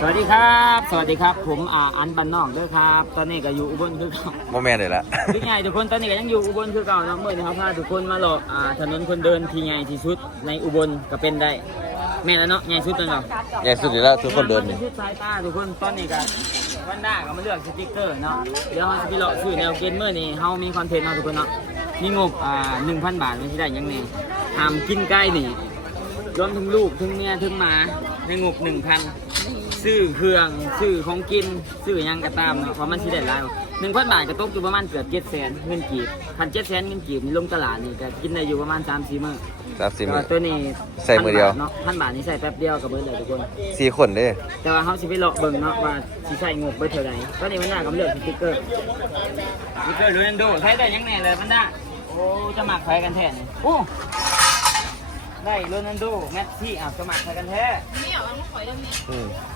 สวัสดีครับ สวัสดีครับ ผมอ่าอันบันนอกเด้อครับ ตอนนี้ก็อยู่อุบลคือเก่าโมแมนเลยละพี่ใหญ่ทุกคนตอนนี้ก็ยังอยู่อุบลคือเก่าเนาะเมื่อนี้เขาพาทุกคนมาหลอกอ่าถนนคนเดินที่ใหญ่ที่สุดในอุบลก็เป็นได้ แม่นแล้วเนาะใหญ่สุดนั่นเหรอใหญ่สุดอยู่แล้วทุกคนเดินนี่นี่สุดสายตาทุกคนตอนนี้ก็วันด้าก็มาเลือกสติ๊กเกอร์เนาะเดี๋ยวเราจะไปเลาะซื้อแนวเกนเมื่อนี้เฮามีคอนเทนต์เนาะทุกคนเนาะมีงบอ่า1,000บาทไม่ใช่ได้หยังไงห้ามกินใกล้นี่รวมถึงลูกถึงเมียถึงหมาในงบ1,000 ซื้อเครื่องซื้อของกินซื้อหยังก็ตามเนาะเพราะมันสิได้หลายหนึ่งพันบาทก็ตกอยู่ประมาณเกือบเจ็ดแสนเงินกีบพันเจ็ดแสนเงินกีบนี่ลงตลาดนี่ก็กินได้อยู่ประมาณสามสี่มื้อสามสิบแต่มือว่าตัวนี้ใส่มือเดียวพันบาทเนาะพันบาทนี่ใส่แป๊บเดียวก็เบิดเลยทุกคน สี่คนเด้ แต่ว่าเขาสิไปเลาะเบิ่งเนาะว่าสิใช้งบเบิดเท่าไหร่ตอนนี้มันน่าก็เลือกสติ๊กเกอร์สติ๊กเกอร์โรนัลโดใช้ได้ยังแน่เลยมันน่าโอ้จะหมักใครกันแท้นี่โอ้ได้โรนัลโดแมสซี่อะจะหมักใครกันแท้อืมนี่โรนัลโดจับใส่จับใส่ขาดดิมละแถบจะโรนัลโดอีกเนาะสติ๊กเกอร์เนาะทุกคนต้องเอาเลยก็สิเลาะเอาเอาเบะเด้เบะมานำไฟนี่ที่อยู่แต่ว่าคันสูบยาเนี่ยเขาจะซื้อไปอยู่สิบโก้ก็มีไปเช็คก่อนไฟแก๊สได้หรือยังด่าเครื่องร้ายขนาดที่เขาจะไปหลอกเชื่อม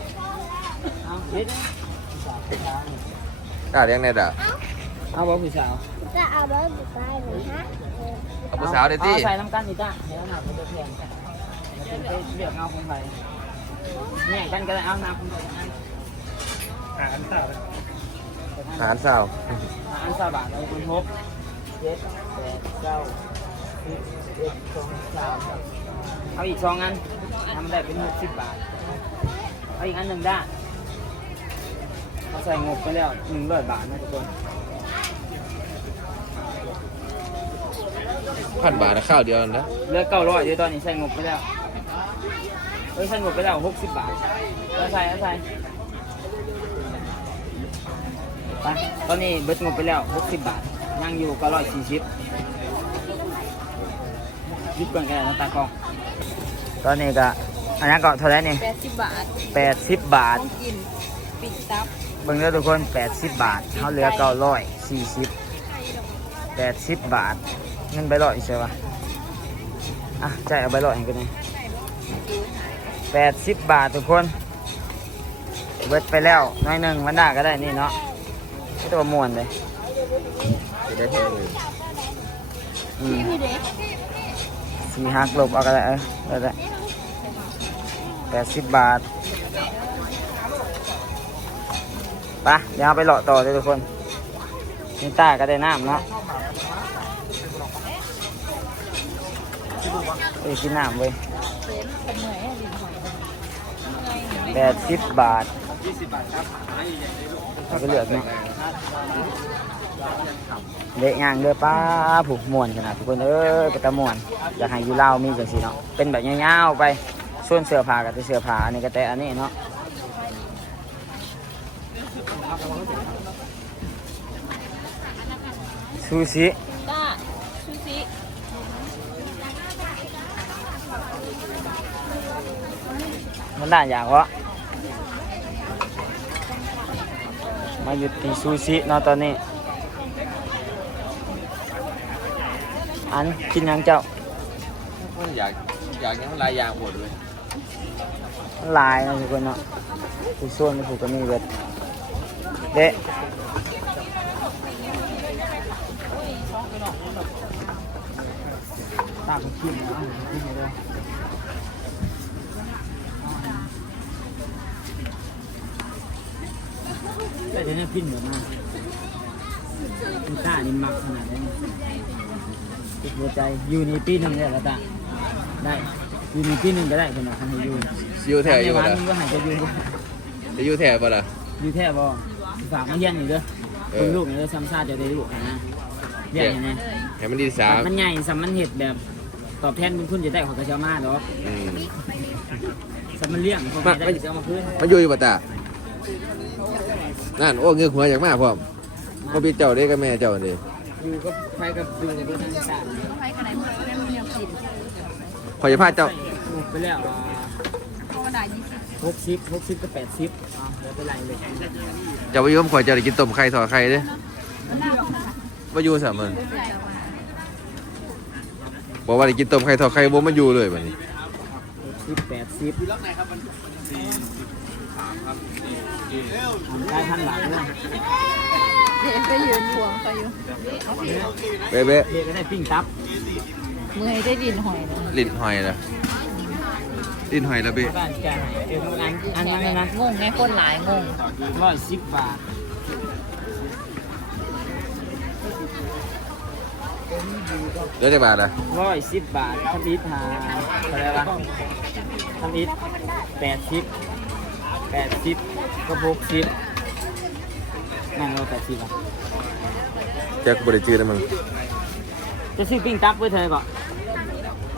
นนี่จ้าเดี๋ยวหนาเป็นตัวแทนกันเป็นไปเลือกเอาคนไทยเนี่ยกันก็ได้เอาน้ำคนไทยนะหาอันสาวอาหารสาวอันสาบาทเราคุณพบเจ็ดแปดเก้าสิบเอ็ดสองสามเอาอีกสองอันทำได้เป็นหกสิบบาท เอาอีกอันหนึ่งได้ เราใส่งบไปแล้วหนึ่งร้อยบาทนะทุกคนพันบาทนะข้าวเดียวนะเหลือเก้าร้อยเดี๋ยวตอนนี้ใส่งบไปแล้วเอ้ยใส่งบไปแล้วหกสิบบาทเอาใส่เอาใส่ไปตอนนี้เบิดงบไปแล้วหกสิบบาทยังอยู่เก้าร้อยสี่สิบยิบเบิ่งกันแล้วตากล้อง ตอนนี้ก็อันนี้ก็เท่าไหรนี่แปดสิบบาทแปดสิบบาท ต้องกิน ปิดตับ เบิ่งเด้อทุกคนแปดสิบบาทเขาเหลือเก้าร้อยสี่สิบแปดสิบบาทเงินใบร้อยใช่ปะอะจ่ายเอาใบร้อยให้กันเลยแปดสิบบาททุกคนเบิดไปแล้วน้อยหนึ่งวันหน้าก็ได้นี่เนาะไม่ตัวมวนเลยจะได้แค่นี้อืมพี่เด็กสี่หักลบเอาก็ได้เออได้ได้แปดสิบบาท ปเดี๋ยวเอาไปเลาะต่อเลยทุกคนนี่ตาก็ได้น้ำเนาะเอ้ยกินน้ำเว้ยแปดสิบบาทเอาไปเลือกเนาะเละงางเด้อป้าผูกมวนขนาดทุกคนเอ้ยไปตะมวนอยากให้ยูเล่ามีจังสีเนาะเป็นแบบยาวๆไปส่วนเสื้อผ้ากับเสื้อผ้าอันนี้ก็แต่อันนี้เนาะ ซูชิต้าซูชิมันได้อย่างวะมาหยุดที่ซูชิเนาะตอนนี้ อันกินหยังเจ้าอยากอยากยังลายยางหมดเลยมันลายเนาะทุกคนเนาะผูส่วนผูกก็มีเวทเดะ ตามขึ้นนะขึ้นไปเลยแต่เดี๋ยวนี้พินเหมือนมากมันตานี่มักขนาดนี้ติดหัวใจอยู่ในปีหนึ่งได้แล้วตาได้อยู่ในปีหนึ่งก็ได้ขนาดทำให้อยู่อยู่แถวอยู่วับ่นะก็หายใจอยู่จะอยู่แถวบ่ล่ะอยู่แท้บ่ฝากมาเฮียนอยู่เด้อเอคุณลูกเนี่ยเด้อซ้ำซากจะได้ลูกนะเรียกยังไงให้มันดีสามมันใหญ่สำมันเห็ดแบบ ตอบแทนบุญคุณจะได้ของกระเช้ามาดอกอืมสำมันเลี้ยงของไม่ได้จะเอามาคืนมันอยู่อยู่บ่ตานั่นโอ้เงือกหัวอยากมาพร้อมพ่อพี่เจ้าเด้กับแม่เจ้านี่อยู่ก็ไปกับดูในพื้นที่ต่างไปกันไหนเมื่อได้มันเรียกกินขอจะพาเจ้าไปแล้วอ่าธรรมดายี่สิบหกสิบหกสิบก็แปดสิบอ่าเดี๋ยวไปไล่เลยเจะไปยุ่มข่อยเจะได้กินต้มไข่ทอดไข่เด้อมาอยู่สามมัน บอกว่าได้กินต้มไข่ทอดไข่บ่มาอยู่เลยบัดนี้หกสิบแปดสิบได้พันบาทเลยเห็นไปยืนพวงไปอยู่เบ๊ะเบ๊ะเด็กก็ได้ปิ้งตับเมื่อยได้ดินหอยเลยลิ้นหอยละลิ้นหอยละเบ๊ะบ้านแกเอ็มงานอันนั้นนะงงไงคนหลายงงร้อยสิบบาท เหลือแต่บาทละร้อยสิบบาททำอิฐหาอะไรวะทำอิฐแปดสิบแปดสิบก็หกสิบนั่งเราแปดสิบอะแจ็คบ่ได้ชื่อนะมึง จะซื้อปิ้งตับไว้เธอก่อน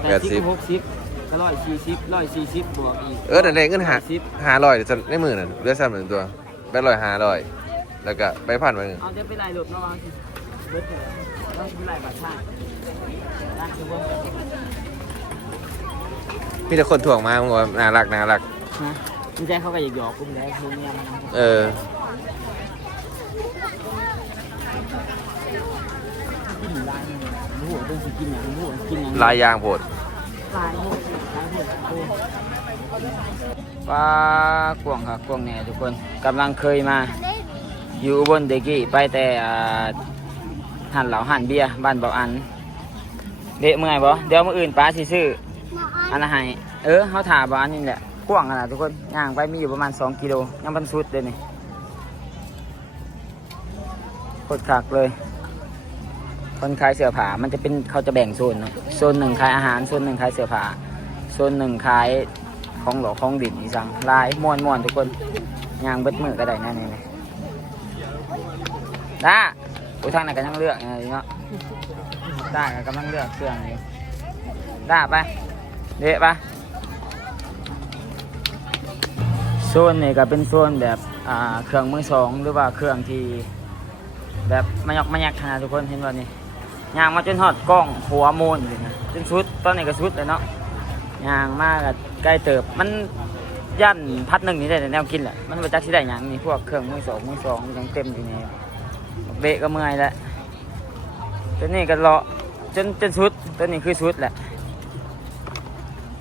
แปดสิบหกสิบก็ร้อยสี่สิบร้อยสี่สิบบวกอีก เออนั่นแหละเงินหาสิบหาร้อยในมือนั่นเหลือซ้ำหนึ่งตัวแบงค์ร้อยหาร้อยแล้วก็ไปพันมาหนึ่งเอาเดี๋ยวไปไล่หลบระวังสิเบิดเลย ต้องไปไล่บัตรชาติร้านคือวงกันมีแต่คนถ่วงมามึงว่าน่ารักน่ารักนะไม่ใช่เขาก็อยากหยอกกูแล้วคือเนี่ยมันเออ กินร้านนี่รู้ว่าต้องสิกินอย่างรู้ว่ากินอย่างลายยางโพดลายหมดลายหมดโอ้ปลากวางค่ะกวางแหน่ทุกคนกำลังเคยมา อยู่อุบนเดกี้ไปแต่อ่า หันเหลาหันเบียร์บ้านเบาอันเดะเมื่อยบ่เดี๋ยวมื่ออื่นป้าสิซื้ออันละให้เออเขาถ่าเบานนี่แหละกว้างขนาดทุกคนย่างไปมีอยู่ประมาณ 2 กิโลยังบรรสุดเลยนี่โคตรคักเลย คนขายเสื้อผ้ามันจะเป็นเขาจะแบ่งโซนเนาะโซนหนึ่งขายอาหารโซนหนึ่งขายเสื้อผ้าโซนหนึ่งขายของหลอกของดินอีสังลายม่วนม่วนทุกคนย่างเบิดมือก็ได้แน่นี่เลย ด้าผู้ทางไหนก็ยังเลือกอย่างเนาะด้ากำลังเลือกเครื่องอยู่ด้าไปเดะไปโซนนี่ก็เป็นโซนแบบอ่าเครื่องมือสองหรือว่าเครื่องที่แบบมายอกมายักขนาดทุกคนเห็นว่านี่ยางมาจนหอดกล้องหัวโมนเลยนะจนชุดตอนนี้ก็ชุดเลยเนาะยางมากกับใกล้เติบมันยันพัดหนึ่งนี่ได้แต่แนวกินแหละมันไปจักที่ได้ยังนี่พวกเครื่องมือสองมือสองยังเต็มอยู่นี่ เบะก็เมื่อยแล้วตัวนี้ก็เลาะจนจนชุดตัวนี้คือชุดแหละ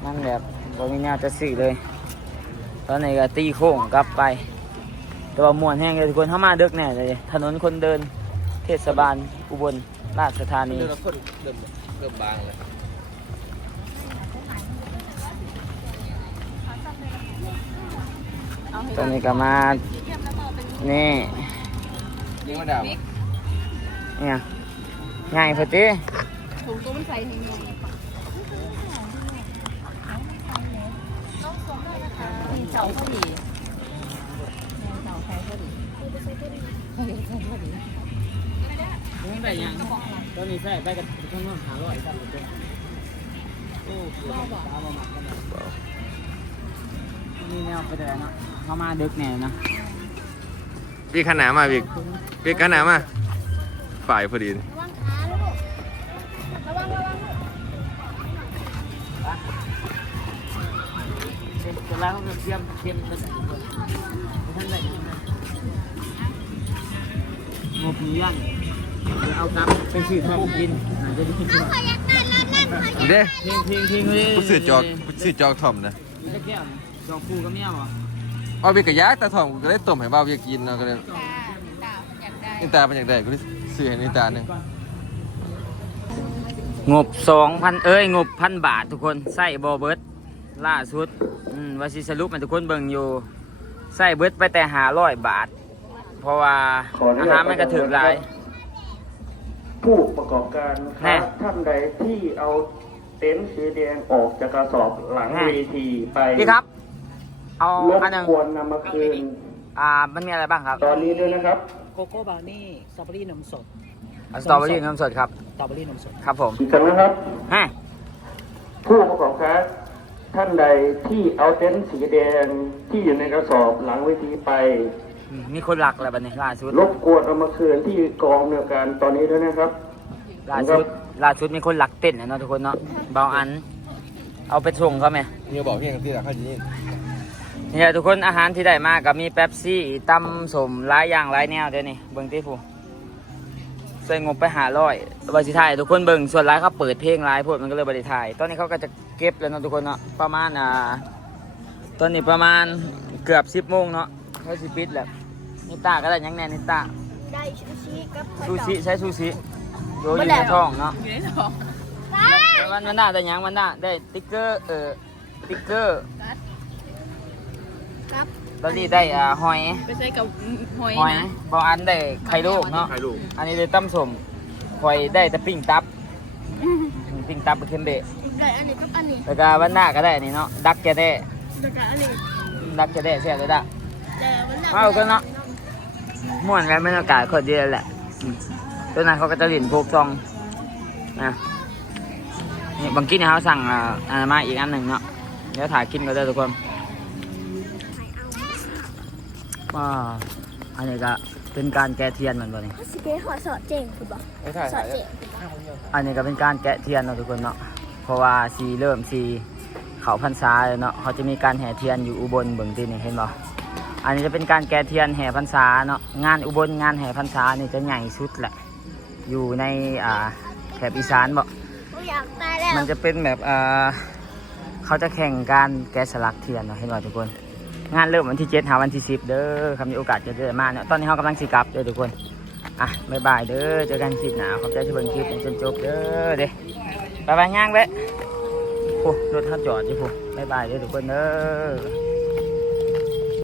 มันแบบบ่มีแนวจะสื่อเลย ตอนนี้ก็ตีโค้งกลับไปแต่ว่ามวนแห้งเลยทุกคนเข้ามาเดึกแน่เลยถนนคนเดินเทศบาลอุบลราชธานีเริ่มคนเริ่มเริ่มบางเลยตอนนี้ก็มา นี่ ยิงมาดาวเนี่ยง่ายพอดีถุงตัวมันใส่ถุงนมมีเสาพอดีเสาใช้พอดีพอดีใช้พอดีมึงได้ยังตอนนี้ใส่ไปกับข้างนอกหาร้อยครับทุกคนโอ้โหตาบอดกันเลยนี่แนวไปแต่เนาะเข้ามาดึกแน่นะ พี่ขนามาพี่พี่ขนามาฝ่ายพอดีระวังขาลูกระวังระวังเสร็จแล้วก็เตรียมเตรียมท่านไหนงบนี้ยังเอากลับไปซื้อทองกินจะได้กินด้วยเด้เพลงเพลงเพลงเลยผู้สื่อจอกผู้สื่อจอกถ่อมนะมีตะแก้วนี่จอกคู่กับเมียบ่ เอาไปกระยากแต่ถ่อมก็ได้ต้มให้บ่าวอยากกินเนาะก็เลยตาตาอยากได้นิตาเป็นอย่างไรก็ได้ซื้อให้นิตาหนึ่งงบ2,000เอ้ยงบพันบาททุกคนใส่บ่เบิดล่าสุดอืมว่าสิสรุปให้ทุกคนเบิ่งอยู่ใส่เบิดไปแต่500บาท เพราะว่าอาหารมันก็ถึกหลายผู้ประกอบการแน่ค้าท่านใดที่เอาเต็นท์สีแดงออกจากกระสอบหลังแน่เวทีไปพี่ครับ เอารบอันหนึงกวนนำมาคืน อ่า มันมีอะไรบ้างครับตอนนี้ด้วยนะครับ โกโก้บราวนี่สตรอเบอรี่นมสดสตรอเบอรี่นมสดครับ สตรอเบอรี่นมสด ครับผมอีกครั้งนะครับ ฮะผู้ประกอบการท่านใดที่เอาเต็นท์สีแดงที่อยู่ในกระสอบหลังเวทีไปมีคนหลักอะไรบ้างเนี่ยล่าสุดรบกวนเอามาคืนที่กองเดียวกันตอนนี้ด้วยนะครับ ล่าสุดล่าสุดมีคนหลักเต้นนะเนาะทุกคนเนาะเบาอัน เอาไปส่งเขาไหมนี่บอกพี่ยังที่ละเขาจะยิ นนี่แหละทุกคนอาหารที่ได้มาก็มีเป๊ปซี่ตำสมหลายอย่างหลายแนวเดี๋ยวนี้เบิ่งที่ผู้ใส่งบไปหาร้อยบริถ่ายทุกคนเบิ่งส่วนหลายเขาเปิดเพลงหลายพวกมันก็เลยบริถ่ายตอนนี้เขาก็จะเก็บแล้วเนาะทุกคนเนาะประมาณอ่าตอนนี้ประมาณเกือบสิบโมงเนาะเขาสิปิดแล้วนิต้าก็ได้หยังแน่นิต้าได้ซูชิกับซูชิใช้ซูชิโยอยู่ในท้องเนาะอยู่ในท้องแล้วมันมันได้แต่หยังมันได้ได้ติ๊กเกอร์เออติ๊กเกอร์ครับ ตอนนี้ได้อ่าหอยไปใช้กับหอยหอยนะบางอันได้ไข่ลูกเนาะถ่ายรูปอันนี้ได้ตั้มสมหอยได้แต่ปิ้งตับ ปิ้งตับเป็นเค็มเบะได้อันนี้กับอันนี้แล้วก็วันหน้าก็ได้อันนี้เนาะ ดักแกได้แล้วก็อันนี้ดักแกได้เสียเลยละแต่วันหน้าเอากันเนาะม่วนกันบรรยากาศโคตรดีเลยแหละอืมตัวนั้นเขาก็จะหลินพวกซองนะนี่บางกี้เนี่ยเขาสั่งอ่าอันมาอีกอันหนึ่งเนาะ เดี๋ยวถ่ายกินก็ได้ทุกคน ว้าอันนี้ก็เป็นการแกะเทียนเหมือนกันนี่สิเกหอสอดเจ๋งคือบอกไม่ถ่ายสอถ่าดยเจ๋งอันนี้ก็เป็นการแกะเทียนเนาะทุกคนเนาะเพราะว่าสีเริ่มสีเขาพรรษาแล้วเนาะเขาจะมีการแห่เทียนอยู่อุบลเบิ่งที่นี่เห็นบ่อันนี้จะเป็นการแกะเทียนแห่พรรษาเนาะงานอุบลงานแห่พรรษานี่จะใหญ่สุดแหละอยู่ในอ่าแถบอีสานบ่กูอยากตายแล้วมันจะเป็นแบบอ่าเขาจะแข่งการแกะสลักเทียนเนาะเห็นบ่ทุกคน งานเริ่มวันที่เจ็ดหาวันที่สิบเด้อคำมีโอกาสจะเจอมาเนาะตอนนี้เขากำลังสิกลับเด้อทุกคนอะบ๊ายบายเด้อเจอกันคลิปหน้าขอบใจที่เบิ่งคลิปจนจบเด้อเด้บายบายย่างเว้โอ้รถเขาจอดอยู่ผมบ๊ายบายเด้อทุกคนเด้อ